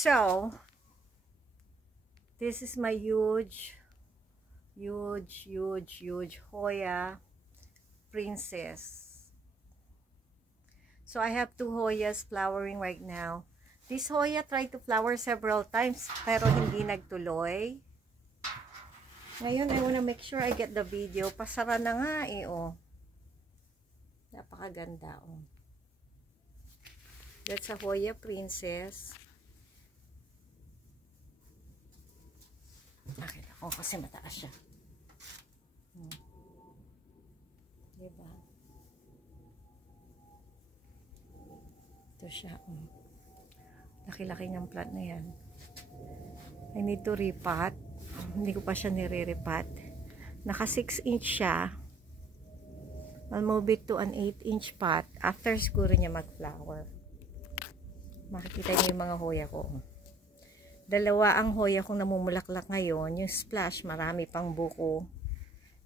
So, this is my huge Hoya Princess. So, I have 2 Hoyas flowering right now. This Hoya tried to flower several times, pero hindi nagtuloy. Ngayon, I wanna make sure I get the video. Pasara na nga eh, oh. Napakaganda, oh. That's a Hoya Princess. Nakita ko kasi mataas siya. Diba? Ito siya, oh. Laki-laki ng plant na yan. I need to repot. Hindi ko pa siya nire-repot. Naka 6 inch siya. I'll move it to an 8 inch pot. After siguro niya mag-flower. Makikita niyo yung mga hoya ko. Dalawa ang hoya kong namumulaklak ngayon. Yung splash, marami pang buko.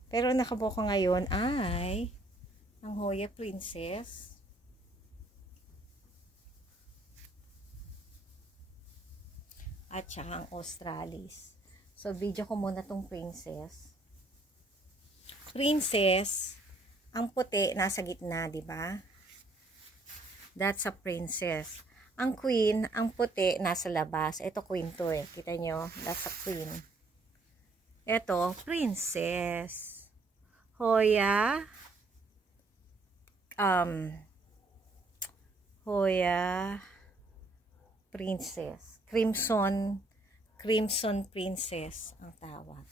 Pero nakabuko ngayon ay ang Hoya Princess. At saka ang Australis. So, video ko muna tong Princess. Princess, ang puti nasa gitna, di ba? That's a Princess. Ang Queen, ang puti nasa labas. Ito Queen to eh. Kita nyo? That's a Queen. Ito, Princess. Hoya. Hoya Princess. Crimson Princess ang tawag.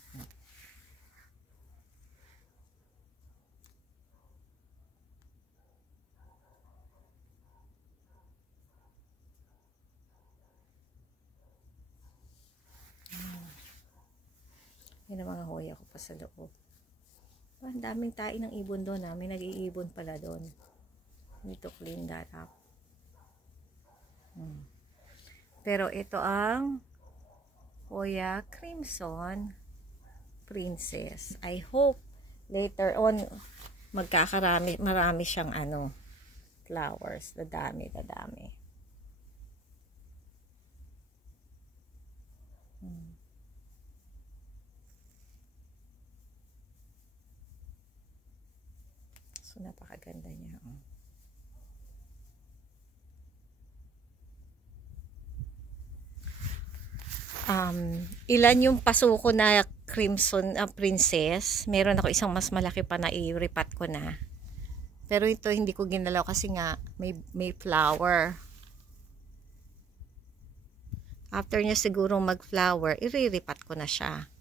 Yan ang mga hoya ko pa sa loob. Ang daming tae ng ibon doon. May nag-iibon pala doon. Need to clean that up. Pero ito ang Hoya Crimson Princess. I hope later on marami siyang flowers. Dadami. So, napakaganda niya. Ilan yung pasuko na Crimson Princess. Meron ako isang mas malaki pa na i-repat ko na. Pero ito hindi ko ginalaw kasi nga may flower. After niya siguro mag-flower, i-repat ko na siya.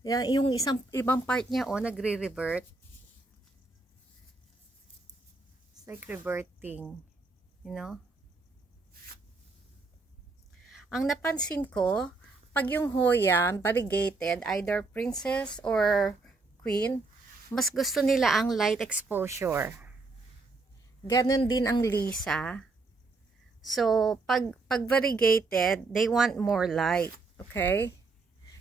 Yung ibang part niya nagre-revert. It's like reverting, you know. Ang napansin ko, pag yung Hoya variegated, either Princess or Queen, mas gusto nila ang light exposure. Ganon din ang Lisa. So, pag variegated, they want more light. Okay?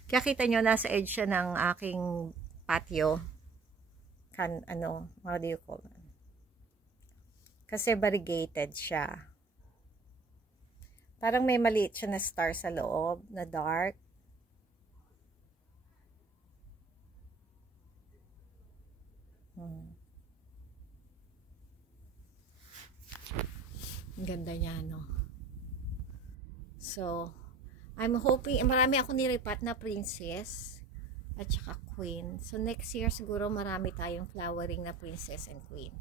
Kaya kita nyo, nasa edge siya ng aking patio. How do you call it? Kasi variegated siya. Parang may maliit siya na star sa loob, na dark. Ang ganda niya, no? So, I'm hoping, marami ako niripat na Princess at saka Queen. So, next year siguro marami tayong flowering na Princess and Queen.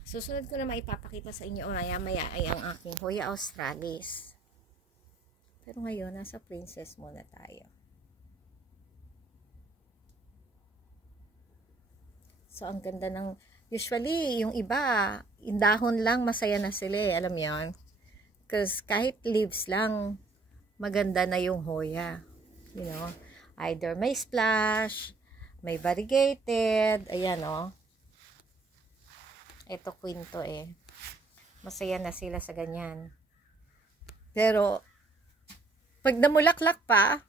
Susunod ko na maipapakita sa inyo maya ay ang aking Hoya Australis. Pero ngayon, nasa Princess muna tayo. So, ang ganda ng, usually, yung iba, dahon lang, masaya na sila eh. Alam yon? Because kahit leaves lang, maganda na yung Hoya. You know? Either may splash, may variegated, ayan Ito Queen to eh. Masaya na sila sa ganyan. Pero, pag namulaklak pa,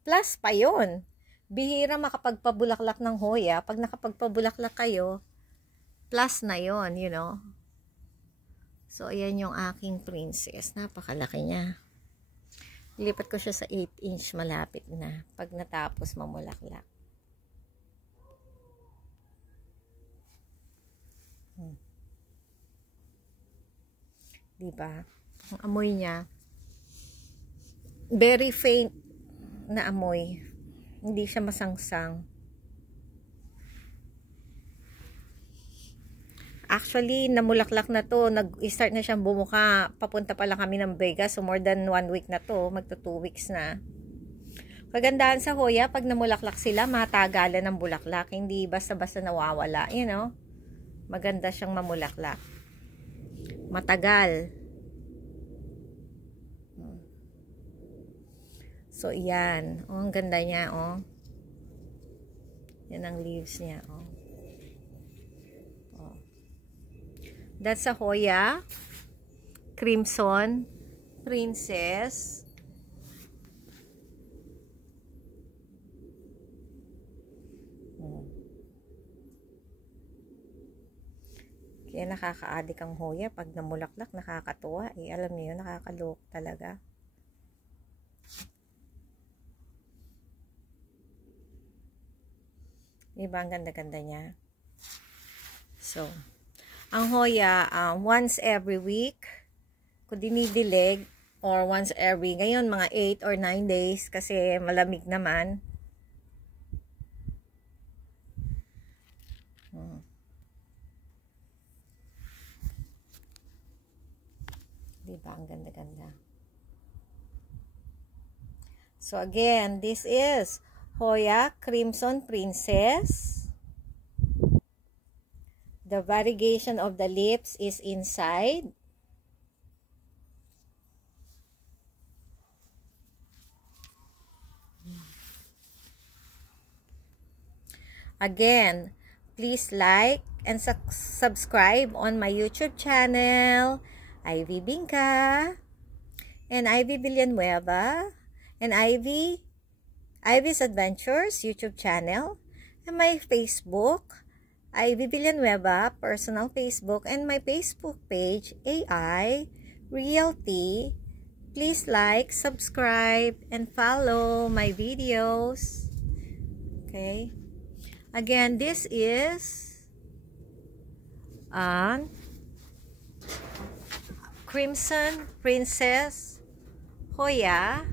plus pa yun. Bihira makapagpabulaklak ng Hoya. Pag nakapagpabulaklak kayo, plus na yon, you know. So, ayan yung aking princess. Napakalaki niya. Ilipat ko siya sa 8-inch, malapit na. Pag natapos mamulaklak. Diba? Ang amoy niya, very faint na amoy. Hindi siya masangsang. Actually, namulaklak na to. Nag-start na siyang bumuka. Papunta pa lang kami ng Vegas. So, more than 1 week na to. Magto 2 weeks na. Kagandahan sa Hoya, pag namulaklak sila, matagalan ng bulaklak. Hindi basta-basta nawawala. You know? Maganda siyang mamulaklak. Matagal. So, yan. Oh, ang ganda niya, oh. Yan ang leaves niya, oh. That's a Hoya Crimson Princess. Kaya nakaka-addict ang Hoya pag namulaklak, nakakatuwa. Alam niyo, nakakalook talaga. Diba ang ganda-ganda niya? So, ang Hoya, once every week, kung dinidilig, or once every, ngayon mga 8 or 9 days, kasi malamig naman. Diba, ang ganda-ganda. So again, this is Hoya Crimson Princess. The variegation of the lips is inside. Again, please like and subscribe on my YouTube channel, Ivy Bingka, and Ivy Villanueva, and Ivy's Adventures YouTube channel, and my Facebook, Ivy Villanueva personal Facebook, and my Facebook page, AI Realty. Please like, subscribe, and follow my videos. Okay. Again, this is Crimson Princess Hoya.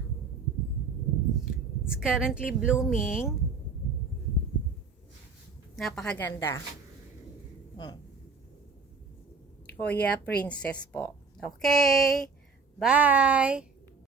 It's currently blooming. Napakaganda. Hoya Princess po. Okay. Bye.